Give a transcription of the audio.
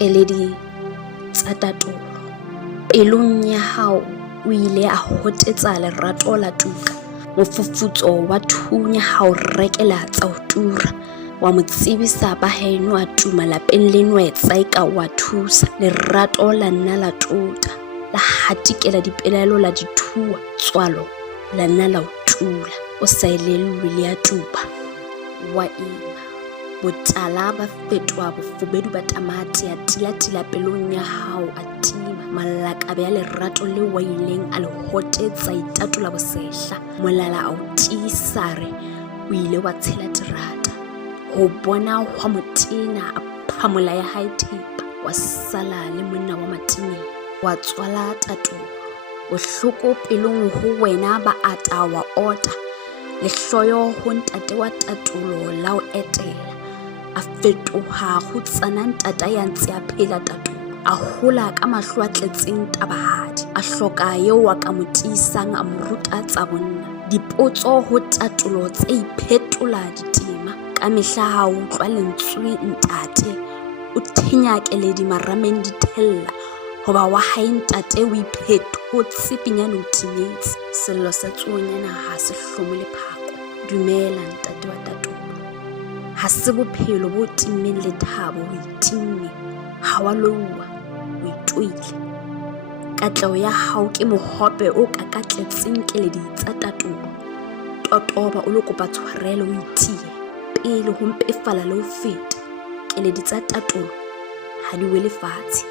Keledi tsa tatolo. Pelong ya hao o ile a hotetsa lerato la tuka. Mofufutso wa thunya ha o rekela tsa ho tura. Wa mo tsebisa ba haeno a tuma lapeng le nwetsa eka wa thusa. Lerato la nna la tota, la hatikela dipelaelo la dithua. Tswalo la nna la utula, o sa elellwe le a tuba. Wa ima botala ba fetwa bofubedu ba tamati a tilatila pelong ya hao a tima. Malakabe a lerato le waileng a le hotetsa itatola bosehla. Molala a o tiisare o ile wa tshela terata. Ho bona hwa motena a phamola ya hae thepa. Wa sala le monna wa mateneng, wa tswala tatolo. Bohloko pelong ho wena ba ata wa ota. Lehloyo ho ntate wa tatolo la o etela. A fetoha ho tsana ntata ya ntse a phela tatolo. A hola ka mahlo a tletseng tabahadi. A hloka eo wa ka motisang a moruta tsa bonna. Dipotso ho tatolo tse iphetola ditima. Ka mehla ha o utlwa lentswe ntate o thenya Keledi marameng dithella. Hoba wa hae ntate o iphethotse pinyane o timetse. Sello sa tsonyana ha se hlomo le phako. Dumela ntate wa tatolo. Ha se bophelo bo timmeng le thabo o itimme. Ha wa louwa o itoile. Katleho ya hao ke mohope o kakatletseng Keledi tsa tatolo. Totoba o lo kopa tshwarelo o itie pele ho mpefala le ho feta. Keledi tsa tatolo ha di wele fatshe.